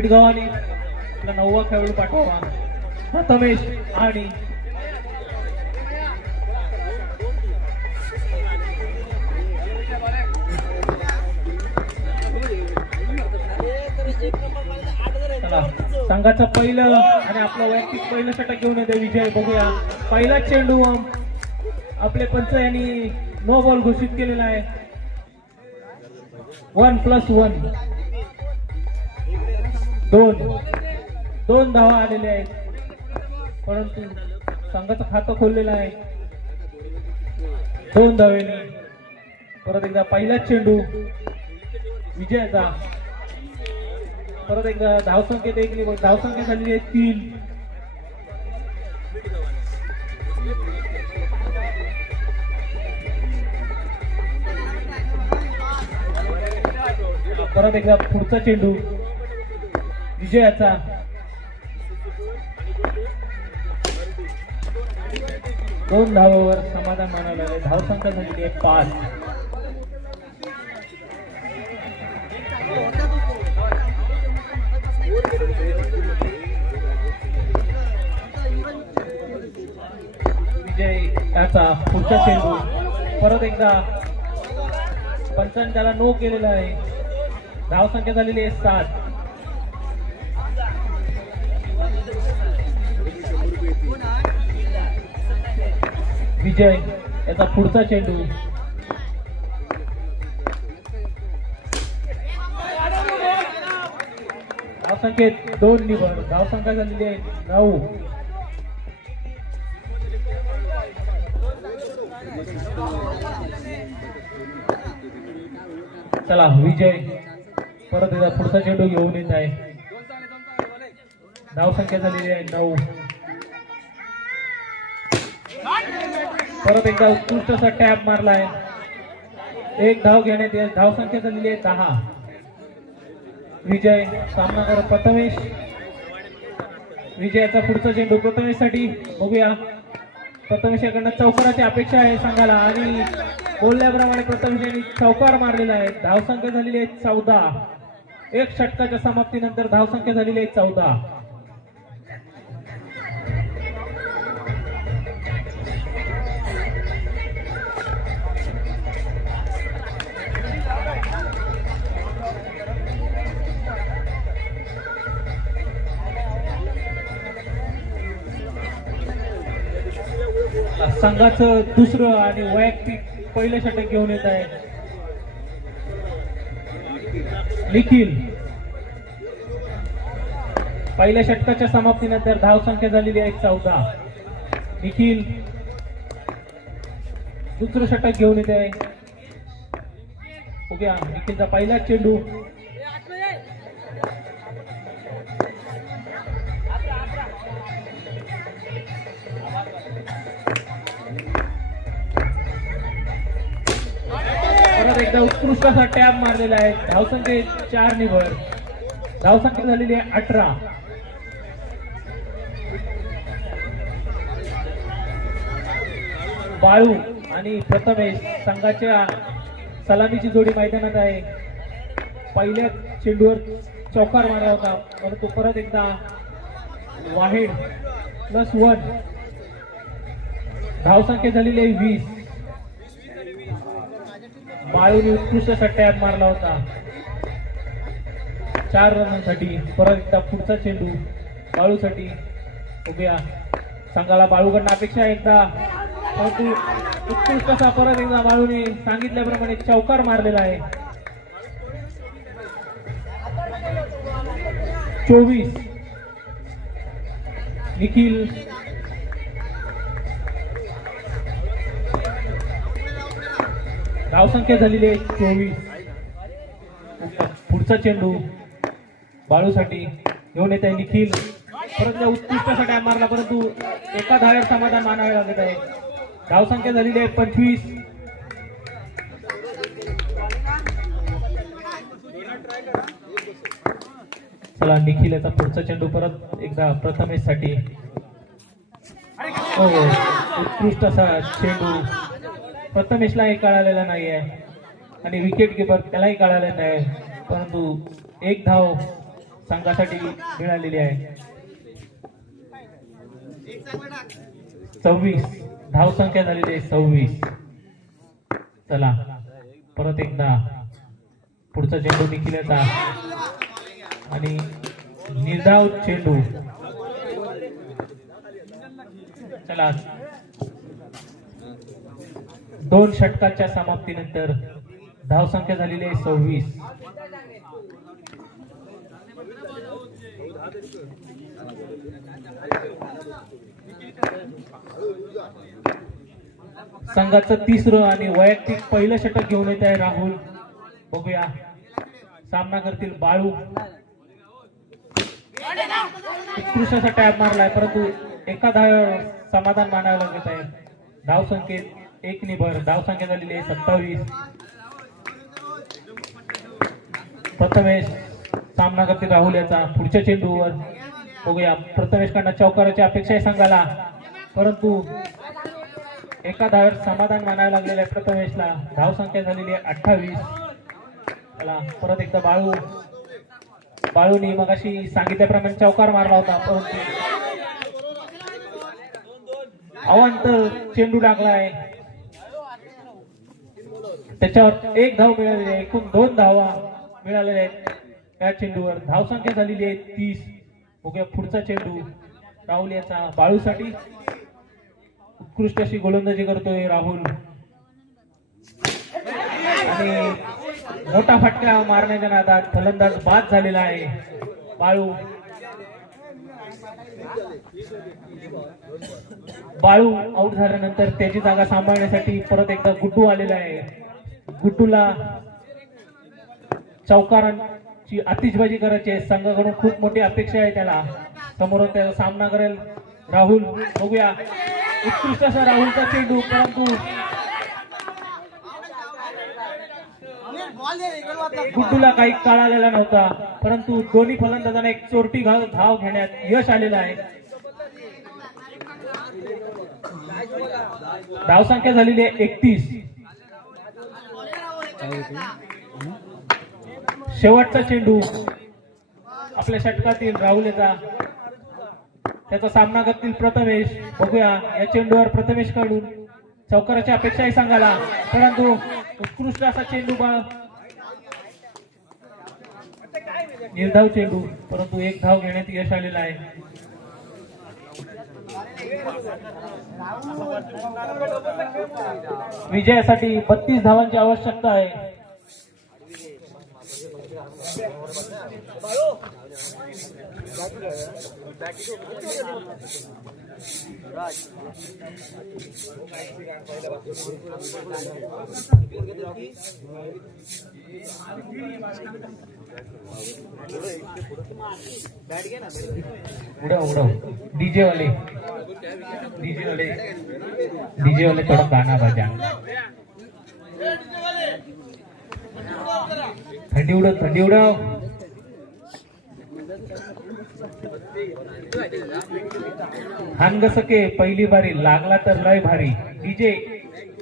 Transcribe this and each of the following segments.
मिठगावाने आपला नववा खेळाडू पाठवा. प्रथमेश आणि संघाचं पहिलं आणि आपलं वैयक्तिक पहिलं षटक घेऊन येते विजय बघूया. पहिला चेंडू आपले पंच यांनी नो बॉल घोषित केलेला आहे. वन प्लस वन दोन. दोन धावा आलेले आहेत. परंतु संघाचं खातं खोललेलं आहे. दोन धावेने परत एकदा पहिलाच चेंडू. विजयाचा. परत एकदा धावसंख्येत एक धावसंख्या झालेली आहे तीन. परत एकदा पुढचा चेंडू. विजयाचा दोन धावावर समाधान मानवलं धाव धावसंख्या झालेली आहे पाच. विजय त्याचा पुढचा चेंडू. परत एकदा पंचांनी त्याला नो केलेला आहे. धावसंख्या झालेली आहे सात. विजय याचा पुढचा चेंडू. धावसंख्येत दोन निवड. धावसंख्या झालेली आहे नऊ चला विजय. परत एकदा पुढचा चेंडू घेऊन येत आहे. धावसंख्या झालेली आहे नऊ परत एकदा उत्कृष्ट असा टॅप मारला आहे एक धाव घेण्यात येईल धावसंख्या झालेली आहे दहा. विजय सामना करत प्रथमेश. विजयाचा पुढचा चेंडू प्रथमेशसाठी. बघूया. प्रथमेश याकडनं चौकाराची अपेक्षा आहे संघाला. आणि बोलल्याप्रमाणे प्रथमेश यांनी चौकार मारलेला आहे. धावसंख्या झालेली आहे चौदा. एक षटकाच्या समाप्तीनंतर धावसंख्या झालेली आहे चौदा. संघाचं दुसरं आणि वैयक्तिक पहिलं षटक घेऊन येत आहे. निखिल. पहिल्या षटकाच्या समाप्तीनंतर धावसंख्या झालेली आहे चौदा. निखिल. दुसरं षटक घेऊन येत आहे. बघूया निखिलचा पहिला चेंडू. एकदा उत्कृष्ट असा टॅब मारलेला आहे धावसंख्ये चार निवड. धावसंख्या झालेली आहे अठरा. बाळू आणि प्रथमेश संघाच्या सलामीची जोडी मैदानात आहे. पहिल्या चेंडूवर चौकार मारला होता. परंतु परत एकदा वाहेड प्लस वन धावसंख्या झालेली आहे वीस. बाळूने उत्कृष्ट षटकार टॅप मारला होता. चार रनांसाठी परत एकदा पुढचा चेंडू बाळूसाठी उभ्या संघाला बाळूकडनं अपेक्षा एकदा. परंतु उत्कृष्ट असा परत एकदा बाळूने सांगितल्याप्रमाणे चौकार मारलेला आहे. चोवीस. निखिल धावसंख्या झालेली आहे चोवीस. पुढचा चेंडू बाळूसाठी घेऊन येत आहे निखिल. परत उत्कृष्टासाठी उत्कृष्ट मारला परंतु एका धाव्यावर समाधान मानावे लागत आहे. धावसंख्या झालेली आहे पंचवीस. चला निखिल याचा पुढचा चेंडू परत एकदा प्रथमेशसाठी हो हो. उत्कृष्ट असा चेंडू प्रथमेशलाही कळालेला नाहीये. आणि विकेट किपर त्यालाही कळालेला नाही परंतु एक धाव संघासाठी मिळालेली आहे. सव्वीस. धाव संख्या झालेली आहे सव्वीस. चला परत एकदा पुढचा चेंडू निखिल्याचा आणि निर्धाव चेंडू. चला दोन षटकाच्या समाप्तीनंतर धावसंख्या झालेली आहे सव्वीस. संघाचं तिसरं आणि वैयक्तिक पहिलं षटक घेऊन येत आहे राहुल. बघूया. सामना करतील बाळू. उत्कृष्ट टॅब मारलाय परंतु एका धाव्यावर समाधान मानावं लागत आहे. धाव संख्येत एक निभर धाव संख्या झालेली आहे सत्तावीस. प्रथमेश सामना करते राहुल याचा. पुढच्या चेंडूवर. बघूया. प्रथमेशकडनं चौकाराची अपेक्षा आहे संघाला. परंतु एका धाव्यावर समाधान मानावं लागलेलं आहे प्रथमेशला. धाव संख्या झालेली आहे अठ्ठावीस. चला परत एकदा बाळू. बाळूनी मग अशी सांगितल्याप्रमाणे चौकार मारला होता परंतु अवांत चेंडू टाकलाय त्याच्यावर एक धाव मिळालेली आहे. एकूण दोन धावा मिळालेल्या आहेत. या चेंडूवर धावसंख्या झालेली आहे तीस. उघ्या पुढचा चेंडू राहुल याचा बाळूसाठी. उत्कृष्ट अशी गोलंदाजी करतोय राहुल. आणि मोठा फटका मारण्याच्या नादात फलंदाज बाद झालेला आहे. बाळू. बाळू आउट झाल्यानंतर त्याची जागा सांभाळण्यासाठी परत एकदा गुड्डू आलेला आहे. गुटूला चौकारांची आतिषबाजी करायची आहे. संघाकडून खूप मोठी अपेक्षा आहे त्याला. समोर त्याचा सामना करेल राहुल. बघूया. उत्कृष्ट असा राहुलचा चेंडू परंतु गुड्डूला काही काळ आलेला नव्हता. परंतु दोन्ही फलंदाजांना एक चोरटी घाव धाव घेण्यात यश आलेलं आहे. धावसंख्या झालेली आहे एकतीस. शेवटचा चेंडू. आपल्या षटकातील राहुल त्याचा सामना करतील प्रथमेश. बघूया या चेंडूवर प्रथमेशकडून चौकाराची अपेक्षाही सांगायला. परंतु उत्कृष्ट असा चेंडू बा. निर्धाव चेंडू. परंतु एक धाव घेण्यात यश आलेला आहे. विजयासाठी बत्तीस धावांची आवश्यकता आहे. उडव उडव. डीजे वाले. डीजे वाले थोड़ा गाना बजा थंडी उडव थंडी उडव. हानग सके पहिली बारी लागला तर लय भारी. डीजे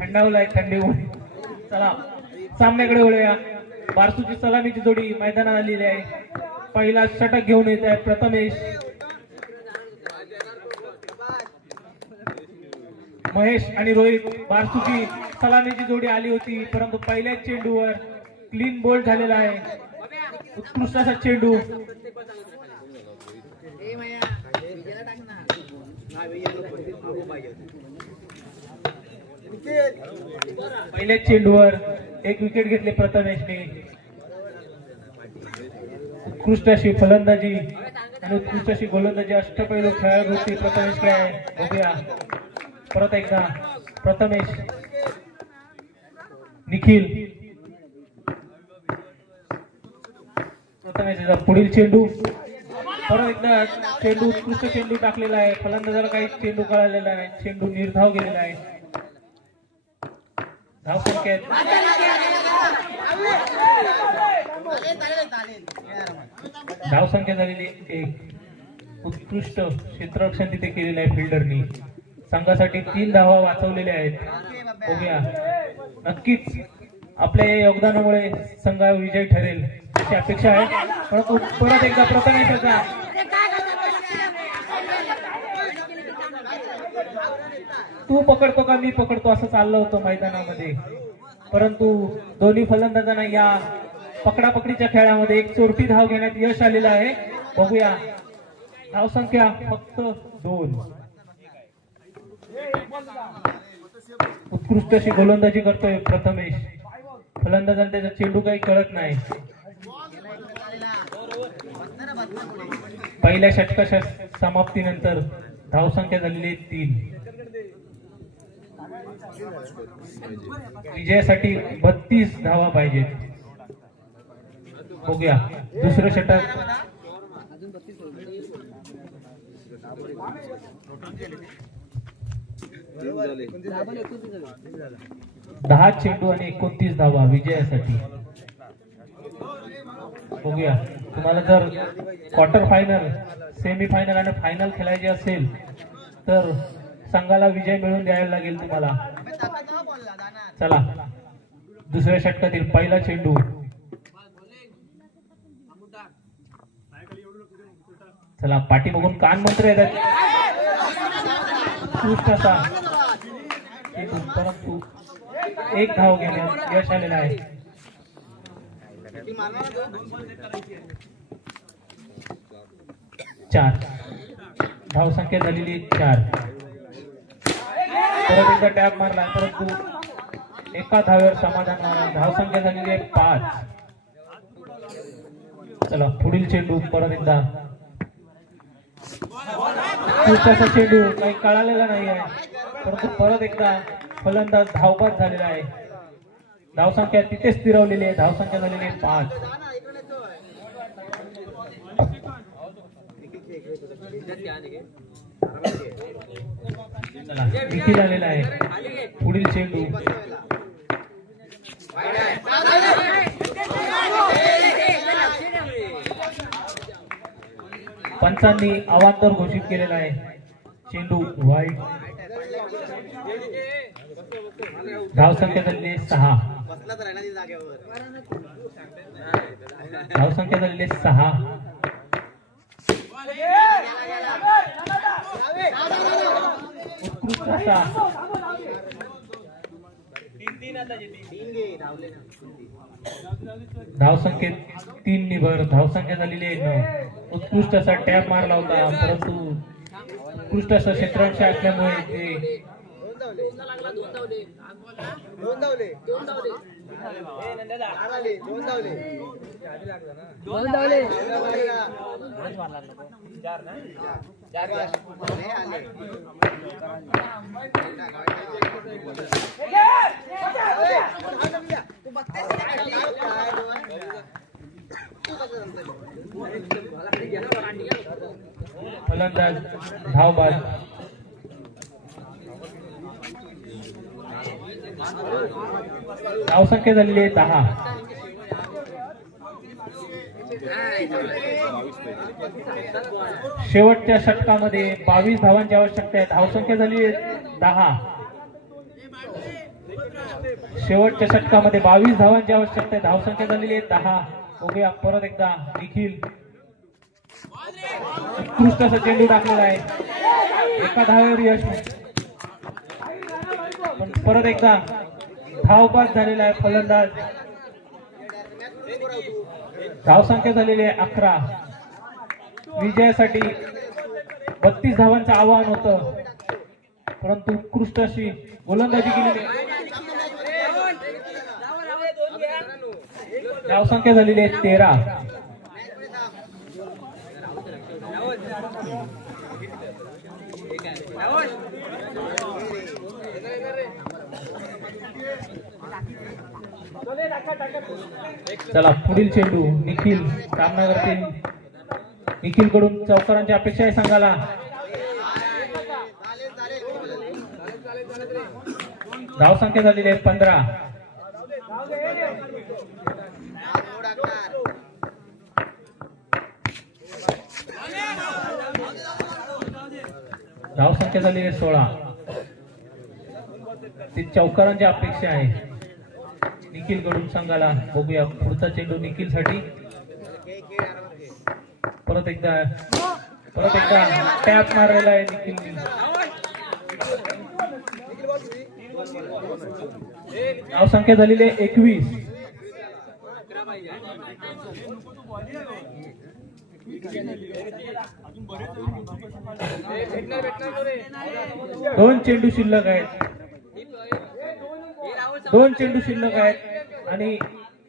थंडावलाय थंडी उड चला सामन्याकडे वळूया. बारसूची सलामीची जोडी मैदानात आलेली आहे. पहिला षटक घेऊन येत आहे प्रथमेश. महेश आणि रोहित बारसुकी सलामीची जोडी आली होती परंतु पहिल्याच चेंडूवर क्लीन बोल्ड झालेला आहे. उत्कृष्ट असा चेंडू. पहिल्याच चेंडूवर एक विकेट घेतले प्रथमेशने. उत्कृष्ट अशी फलंदाजी आणि उत्कृष्ट अशी गोलंदाजी. अष्टपैलू खेळाडू होती प्रथमेशकडे आहे. बघूया परत एकदा प्रथमेश निखिल. प्रथमेश पुढील चेंडू. परत एकदा चेंडू उत्कृष्ट चेंडू टाकलेला आहे. फलंदाजाला काही चेंडू कळालेला आहे चेंडू निर्धाव गेलेला आहे. धाव संख्या धाव संख्या झालेली एक. उत्कृष्ट क्षेत्ररक्षण तिथे केलेलं आहे फिल्डरनी. संघासाठी तीन धावा वाचवलेल्या आहेत. बघूया. नक्कीच आपल्या या योगदानामुळे संघ विजय ठरेल अशी अपेक्षा आहे. परंतु परत एकदा प्रथमेशाचा तू पकडतो का मी पकडतो असं चाललं होतं मैदानामध्ये. परंतु दोन्ही फलंदाजांना या पकडापकडीच्या खेळामध्ये एक चोरटी धाव घेण्यात यश आलेलं आहे. बघूया. धावसंख्या फक्त दोन. उत्कृष्ट अशी गोलंदाजी करतोय प्रथमेश. फलंदाजांना त्याचा चेंडू काही कळत नाही. पहिल्या षटकाच्या समाप्तीनंतर धावसंख्या झालेली तीन. विजयासाठी बत्तीस धावा पाहिजेत. बघूया. दुसरं षटक. दहा चेंडू आणि एकोणतीस धावा विजयासाठी. बघूया. तुम्हाला जर क्वार्टर फायनल सेमी फायनल आणि फायनल खेळायचे असेल तर संघाला विजय मिळवून द्यायला लागेल तुम्हाला. चला. दुसऱ्या षटकातील पहिला चेंडू. चला पाठी बघून कान मंत्र येतात. तिथून परंतु एक धाव घेण्यात यश आलेलं आहे. चार. धाव संख्या झालेली चार. परत एकदा टॅप मारला परंतु एका धावेवर समाधान मारला धाव संख्या झालेली आहे पाच. चला पुढील चेंडू परत एकदा. चेंडू काही कळालेला नाही आहे परंतु परत एकदा फलंदाज धावबाद झालेला आहे. धावसंख्या तिथे स्थिरवलेली आहे. धावसंख्या झालेली आहे पाच. किती झालेला आहे? पुढील चेंडू. पंचांनी अवांतर घोषित केलेला आहे. चेंडू वाईट. धावसंख्या झालेली सहा. बसलाच संख्या झालेली सहा. उत्कृष्ट असा. तीन धावसंख्येत तीन निभर. धावसंख्या झालेली आहे उत्कृष्ट असा टॅप मारला होता परंतु उत्कृष्ट असा क्षेत्रांश असल्यामुळे ते दोन धावले. दोन धावले. चार आले दोन धावले. दोन धावले. चार आले तू बघतेस काय फलंदाज धावबाद धावसंख्या झालेली आहे दहा. शेवटच्या षटकामध्ये बावीस धावांची आवश्यकता आहे. धावसंख्या झाली आहे दहा. शेवटच्या षटकामध्ये बावीस धावांची आवश्यकता आहे. धावसंख्या झालेली आहे दहा. बघूया परत एकदा निखिल. उत्कृष्ट असा चेंडू टाकलेला आहे. एका धावेवर यश. पण परत एकदा धावबाद झालेला आहे फलंदाज. धावसंख्या झालेली आहे अकरा. विजयासाठी बत्तीस धावांचं आव्हान होतं. परंतु उत्कृष्ट अशी गोलंदाजी केलेली धावसंख्या झालेली आहे तेरा. चला. पुढील चेंडू निखिल रामनगरतील निखिलकडून चौकारांची अपेक्षा आहे संघाला. धाव संख्या झालेली आहे पंधरा. धाव संख्या झालेली आहे सोळा. ती चौकारांची अपेक्षा आहे. निखिलकडून संघाला बघूया पुढचा चेंडू निखिलसाठी परत एकदा परत एकदा टॅप मारलेला आहे निखिल. धावसंख्या झालेली आहे एकवीस. दोन चेंडू शिल्लक आहेत. दोन चेंडू शिल्लक आहेत आणि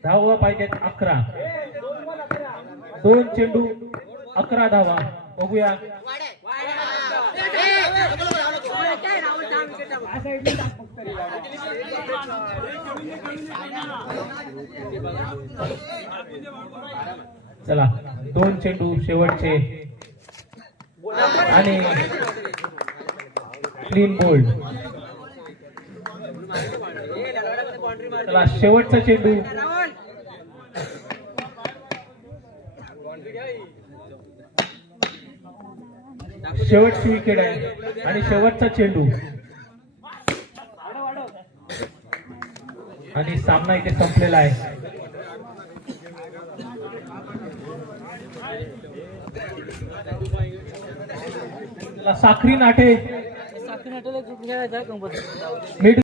धावा पाहिजेत अकरा. दोन चेंडू अकरा धावा. बघूया. चला दोन चेंडू शेवटचे. आणि क्लीन बोल्ड चला शेवटचा चेंडू. शेवटची विकेट आहे. आणि शेवटचा चेंडू. आणि सामना इथे संपलेला आहे. साखरी नाटे. मिड